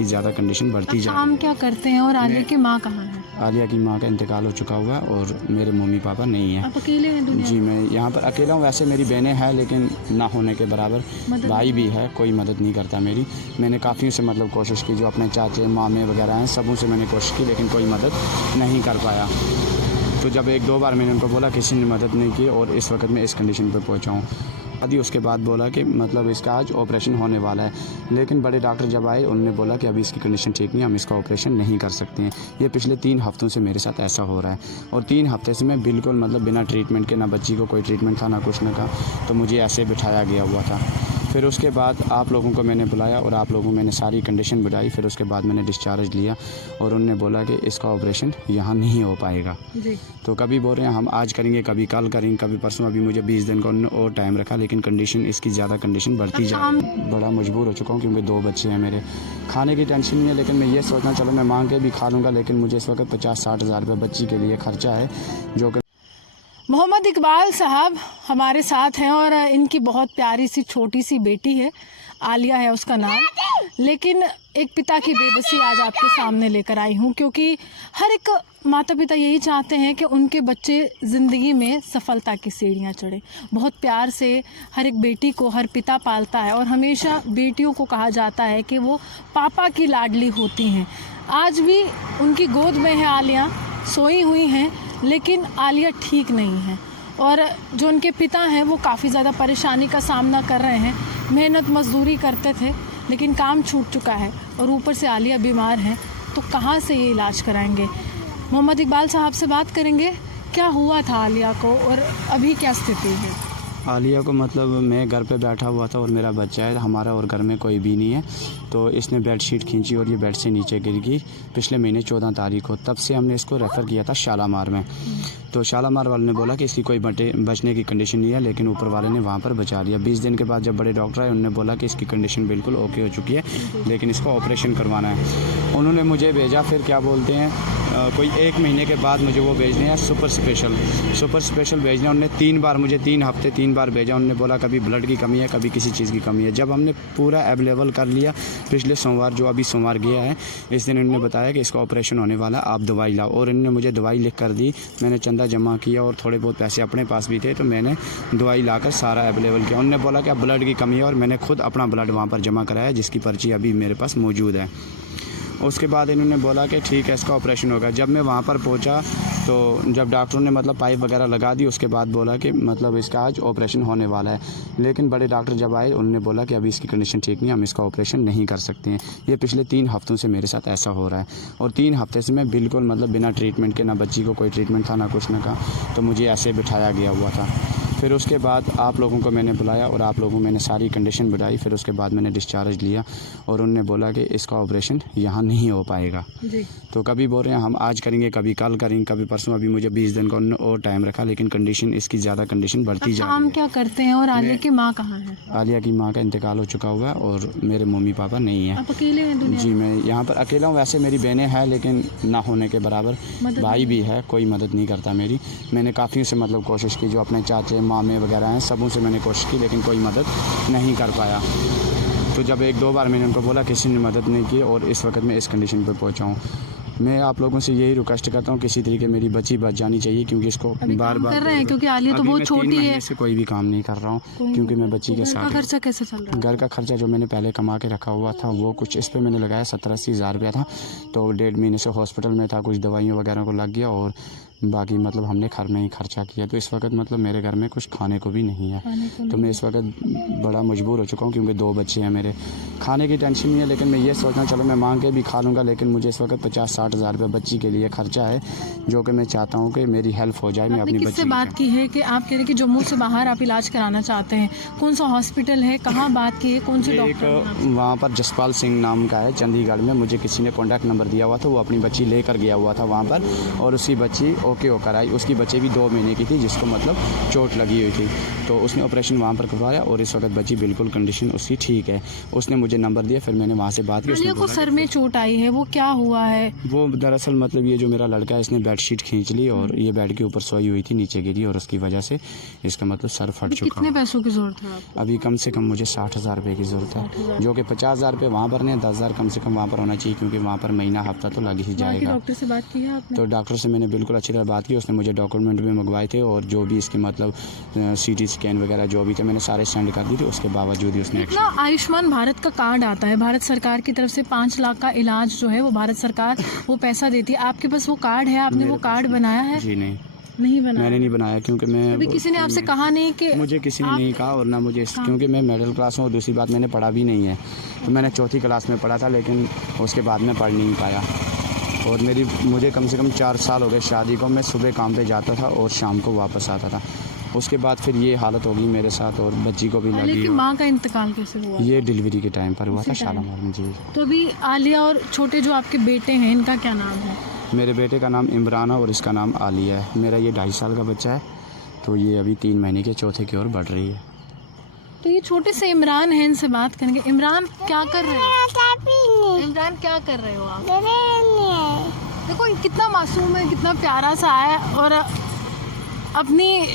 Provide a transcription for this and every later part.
इसकी ज़्यादा कंडीशन बढ़ती जा रही है। काम क्या करते हैं और आलिया की माँ कहाँ है? आलिया की माँ का इंतकाल हो चुका हुआ है और मेरे मम्मी पापा नहीं हैं। आप अकेले हैं दुनिया? जी, मैं यहाँ पर अकेला हूँ। वैसे मेरी बहनें हैं लेकिन ना होने के बराबर। भाई भी है, कोई मदद नहीं करता मेरी। मैंने काफ़ी से मतलब कोशिश की, जो अपने चाचे मामे वगैरह हैं सबों से मैंने कोशिश की लेकिन कोई मदद नहीं कर पाया। तो जब एक दो बार मैंने उनको बोला, किसी ने मदद नहीं की और इस वक्त मैं इस कंडीशन पर पहुँचा हूँ। अभी उसके बाद बोला कि मतलब इसका आज ऑपरेशन होने वाला है, लेकिन बड़े डॉक्टर जब आए उन्होंने बोला कि अभी इसकी कंडीशन ठीक नहीं है, हम इसका ऑपरेशन नहीं कर सकते हैं। ये पिछले 3 हफ्तों से मेरे साथ ऐसा हो रहा है और 3 हफ्ते से मैं बिल्कुल मतलब बिना ट्रीटमेंट के, ना बच्ची को कोई ट्रीटमेंट था ना कुछ ना का, तो मुझे ऐसे बिठाया गया हुआ था। फिर उसके बाद आप लोगों को मैंने बुलाया और आप लोगों को मैंने सारी कंडीशन बताई। फिर उसके बाद मैंने डिस्चार्ज लिया और उन्होंने बोला कि इसका ऑपरेशन यहाँ नहीं हो पाएगा जी। तो कभी बोल रहे हैं हम आज करेंगे, कभी कल करेंगे, कभी परसों। अभी मुझे 20 दिन का उन्होंने और टाइम रखा लेकिन कंडीशन इसकी ज़्यादा कंडीशन बढ़ती जा रही है। बड़ा मजबूर हो चुका हूँ क्योंकि 2 बच्चे हैं मेरे। खाने की टेंशन नहीं है लेकिन मैं ये सोचना, चलो मैं मांग के भी खा लूँगा, लेकिन मुझे इस वक्त 50-60 हज़ार रुपये बच्ची के लिए खर्चा है जो कि। मोहम्मद इकबाल साहब हमारे साथ हैं और इनकी बहुत प्यारी सी छोटी सी बेटी है, आलिया है उसका नाम। लेकिन एक पिता की बेबसी आज आपके सामने लेकर आई हूँ, क्योंकि हर एक माता पिता यही चाहते हैं कि उनके बच्चे ज़िंदगी में सफलता की सीढ़ियाँ चढ़े। बहुत प्यार से हर एक बेटी को हर पिता पालता है और हमेशा बेटियों को कहा जाता है कि वो पापा की लाडली होती हैं। आज भी उनकी गोद में है आलिया, सोई हुई हैं, लेकिन आलिया ठीक नहीं है और जो उनके पिता हैं वो काफ़ी ज़्यादा परेशानी का सामना कर रहे हैं। मेहनत मजदूरी करते थे लेकिन काम छूट चुका है और ऊपर से आलिया बीमार है, तो कहाँ से ये इलाज कराएंगे। मोहम्मद इकबाल साहब से बात करेंगे, क्या हुआ था आलिया को और अभी क्या स्थिति है। आलिया को मतलब मैं घर पे बैठा हुआ था और मेरा बच्चा है, हमारा और घर में कोई भी नहीं है, तो इसने बेडशीट खींची और ये बेड से नीचे गिर गई पिछले महीने 14 तारीख को। तब से हमने इसको रेफ़र किया था शालामार में, तो शालामार वाले ने बोला कि इसकी कोई बचने की कंडीशन नहीं है, लेकिन ऊपर वाले ने वहाँ पर बचा लिया। 20 दिन के बाद जब बड़े डॉक्टर आए उन्होंने बोला कि इसकी कंडीशन बिल्कुल ओके हो चुकी है, लेकिन इसको ऑपरेशन करवाना है। उन्होंने मुझे भेजा, फिर क्या बोलते हैं कोई 1 महीने के बाद मुझे वो भेजने हैं सुपर स्पेशल भेजने। उन्होंने 3 बार मुझे 3 हफ्ते 3 बार भेजा। उन्होंने बोला कभी ब्लड की कमी है, कभी किसी चीज़ की कमी है। जब हमने पूरा अवेलेबल कर लिया पिछले सोमवार, जो अभी सोमवार गया है, इस दिन उन्होंने बताया कि इसका ऑपरेशन होने वाला, आप दवाई लाओ। और इन्होंने मुझे दवाई लिख कर दी। मैंने चंदा जमा किया और थोड़े बहुत पैसे अपने पास भी थे, तो मैंने दवाई लाकर सारा अवेलेबल किया। उन्होंने बोला कि अब ब्लड की कमी है और मैंने खुद अपना ब्लड वहाँ पर जमा कराया, जिसकी पर्ची अभी मेरे पास मौजूद है। उसके बाद इन्होंने बोला कि ठीक है इसका ऑपरेशन होगा। जब मैं वहाँ पर पहुँचा तो जब डॉक्टरों ने मतलब पाइप वगैरह लगा दी, उसके बाद बोला कि मतलब इसका आज ऑपरेशन होने वाला है, लेकिन बड़े डॉक्टर जब आए उन्होंने बोला कि अभी इसकी कंडीशन ठीक नहीं है, हम इसका ऑपरेशन नहीं कर सकते हैं। ये पिछले 3 हफ्तों से मेरे साथ ऐसा हो रहा है और 3 हफ्ते से मैं बिल्कुल मतलब बिना ट्रीटमेंट के, ना बच्ची को कोई ट्रीटमेंट था ना कुछ ना का, तो मुझे ऐसे बिठाया गया हुआ था। फिर उसके बाद आप लोगों को मैंने बुलाया और आप लोगों को मैंने सारी कंडीशन बताई। फिर उसके बाद मैंने डिस्चार्ज लिया और उन्होंने बोला कि इसका ऑपरेशन यहाँ नहीं हो पाएगा जी। तो कभी बोल रहे हैं हम आज करेंगे, कभी कल करेंगे, कभी परसों। अभी मुझे 20 दिन का उन्होंने और टाइम रखा लेकिन कंडीशन इसकी ज़्यादा कंडीशन बढ़ती जा रही है। काम क्या करते हैं और आलिया की माँ कहाँ है? आलिया की माँ का इंतकाल हो चुका हुआ है और मेरे मम्मी पापा नहीं हैं। आप अकेले हैं दुनिया? जी, मैं यहाँ पर अकेला हूँ। वैसे मेरी बहनें हैं लेकिन ना होने के बराबर। भाई भी है, कोई मदद नहीं करता मेरी। मैंने काफ़ी से मतलब कोशिश की, जो अपने चाचे मामे वगैरह हैं सबों से मैंने कोशिश की लेकिन कोई मदद नहीं कर पाया। तो जब एक दो बार मैंने उनको बोला, किसी ने मदद नहीं की और इस वक्त मैं इस कंडीशन पे पहुंचा हूँ। मैं आप लोगों से यही रिक्वेस्ट करता हूँ, किसी तरीके मेरी बच्ची बच जानी चाहिए, क्योंकि इसको बार बार कर रहे हैं, क्योंकि आलिया तो बहुत छोटी है। इससे कोई भी काम नहीं कर रहा हूँ क्योंकि मैं बच्ची के साथ। खर्चा कैसे चल रहा है? घर का खर्चा जो मैंने पहले कमा के रखा हुआ था वो कुछ इस पे मैंने लगाया 70-80 हज़ार रुपया था, तो 1.5 महीने से हॉस्पिटल में था, कुछ दवाइयों वगैरह को लग गया और बाकी मतलब हमने घर में ही खर्चा किया। तो इस वक्त मतलब मेरे घर में कुछ खाने को भी नहीं है, तो मैं इस वक्त बड़ा मजबूर हो चुका हूँ क्योंकि 2 बच्चे हैं मेरे। खाने की टेंशन नहीं है लेकिन मैं ये सोचना, चलो मैं मांग के भी खा लूँगा, लेकिन मुझे इस वक्त 50-60 हज़ार रुपये बच्ची के लिए खर्चा है, जो कि मैं चाहता हूँ कि मेरी हेल्प हो जाए। मैं अपनी बच्ची से बात की है कि आप कह रहे हैं कि जम्मू से बाहर आप इलाज कराना चाहते हैं, कौन सा हॉस्पिटल है, कहाँ बात की है, कौन से डॉक्टर? वहाँ पर जसपाल सिंह नाम का है चंडीगढ़ में, मुझे किसी ने कॉन्टैक्ट नंबर दिया हुआ था, वो अपनी बच्ची लेकर गया हुआ था वहाँ पर और उसकी बच्ची ओके होकर आई। उसकी बच्चे भी 2 महीने की थी जिसको मतलब चोट लगी हुई थी, तो उसने ऑपरेशन वहाँ पर करवाया और इस वक्त बच्ची बिल्कुल कंडीशन उसकी ठीक है। उसने मुझे नंबर दिया, फिर मैंने वहाँ से बात की। आलिया को सर में चोट आई है, वो क्या हुआ है? वो दरअसल मतलब ये जो मेरा लड़का है इसने बेडशीट खींच ली और ये बेड के ऊपर सोई हुई थी, नीचे गिरी और उसकी वजह से इसका मतलब सर फट चुका। कितने पैसों की जरूरत है आपको? अभी कम से कम मुझे 60,000 रुपये की ज़रूरत है, जो कि 50,000 रुपये वहाँ भरने हैं, 10,000 कम से कम वहाँ पर होना चाहिए, क्योंकि वहाँ पर महीना हफ्ता तो लग ही जाएगा। डॉक्टर से बात की है आपने? तो डॉक्टर से मैंने बिल्कुल अच्छी तरह बात की। उसने मुझे डॉक्यूमेंट भी मंगवाए थे और जो भी इसके मतलब CT स्कैन वगैरह जो भी थे मैंने सारे सेंड कर दिए थे। उसके बावजूद ही उसने ना आयुष्मान भारत का कार्ड आता है, भारत सरकार की तरफ से 5 लाख का इलाज जो है वो भारत सरकार वो पैसा देती है। आपके पास वो कार्ड है? आपने वो कार्ड बनाया है? जी नहीं बनाया। मैंने नहीं बनाया, क्योंकि मैं अभी किसी ने आपसे कहा नहीं कि मुझे किसी ने नहीं कहा, और ना मुझे क्योंकि मैं मिडिल क्लास हूँ और दूसरी बात मैंने पढ़ा भी नहीं है। तो मैंने 4th क्लास में पढ़ा था, लेकिन उसके बाद में पढ़ नहीं पाया। और मुझे कम से कम 4 साल हो गए शादी को। मैं सुबह काम पे जाता था और शाम को वापस आता था। उसके बाद फिर ये हालत होगी मेरे साथ और बच्ची को भी लगी। लेकिन माँ का इंतकाल कैसे हुआ? ये डिलीवरी के टाइम पर हुआ था शालामार में। जी। तो अभी आलिया और छोटे जो आपके बेटे हैं इनका क्या नाम है? मेरे बेटे का नाम इमरान है और इसका नाम आलिया है। मेरा ये 2.5 साल का बच्चा है, तो ये अभी 3 महीने के, चौथे की ओर बढ़ रही है। तो ये छोटे से इमरान हैं, इनसे बात करेंगे। इमरान क्या कर रहे हो? इमरान क्या कर रहे हो आप? देखो कितना मासूम है, कितना प्यारा सा है और अपनी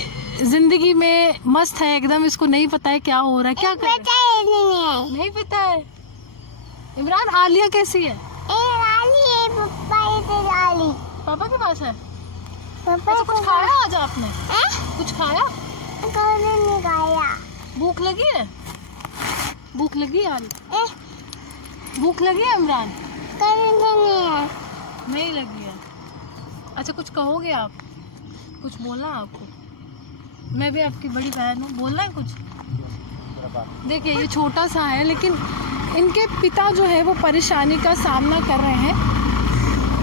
जिंदगी में मस्त है एकदम। इसको नहीं पता है क्या हो रहा है, क्या कर रहा है नहीं पता है। इमरान आलिया कैसी है? पापा के पास है। अच्छा, कुछ खाया आज आपने? कुछ खाया? भूख लगी है? भूख लगी है आलिया? भूख लगी है इमरान? नहीं लगी है। अच्छा, कुछ कहोगे आप? कुछ बोलना है आपको? मैं भी आपकी बड़ी बहन हूँ, बोलना है कुछ? देखिए ये छोटा सा है, लेकिन इनके पिता जो है वो परेशानी का सामना कर रहे हैं।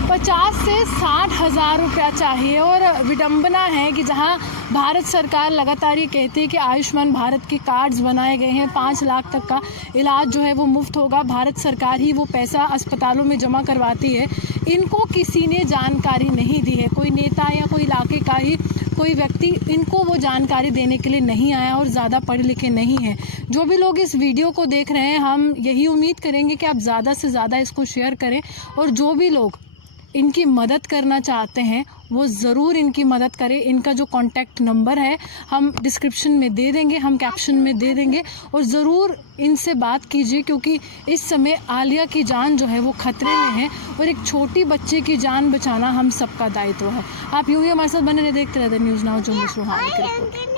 50 से 60 हज़ार रुपया चाहिए और विडंबना है कि जहां भारत सरकार लगातार ये कहती है कि आयुष्मान भारत के कार्ड्स बनाए गए हैं, 5 लाख तक का इलाज जो है वो मुफ्त होगा, भारत सरकार ही वो पैसा अस्पतालों में जमा करवाती है। इनको किसी ने जानकारी नहीं दी है, कोई नेता या कोई इलाके का ही कोई व्यक्ति इनको वो जानकारी देने के लिए नहीं आया और ज़्यादा पढ़े लिखे नहीं हैं। जो भी लोग इस वीडियो को देख रहे हैं, हम यही उम्मीद करेंगे कि आप ज़्यादा से ज़्यादा इसको शेयर करें और जो भी लोग इनकी मदद करना चाहते हैं वो ज़रूर इनकी मदद करें। इनका जो कॉन्टैक्ट नंबर है हम डिस्क्रिप्शन में दे देंगे, हम कैप्शन में दे देंगे और ज़रूर इनसे बात कीजिए, क्योंकि इस समय आलिया की जान जो है वो खतरे में है और एक छोटी बच्चे की जान बचाना हम सबका दायित्व है। आप यूँ ही हमारे साथ बने रहे, देखते रहते न्यूज़ नाउ, जो मिस रूहानी की रिपोर्ट।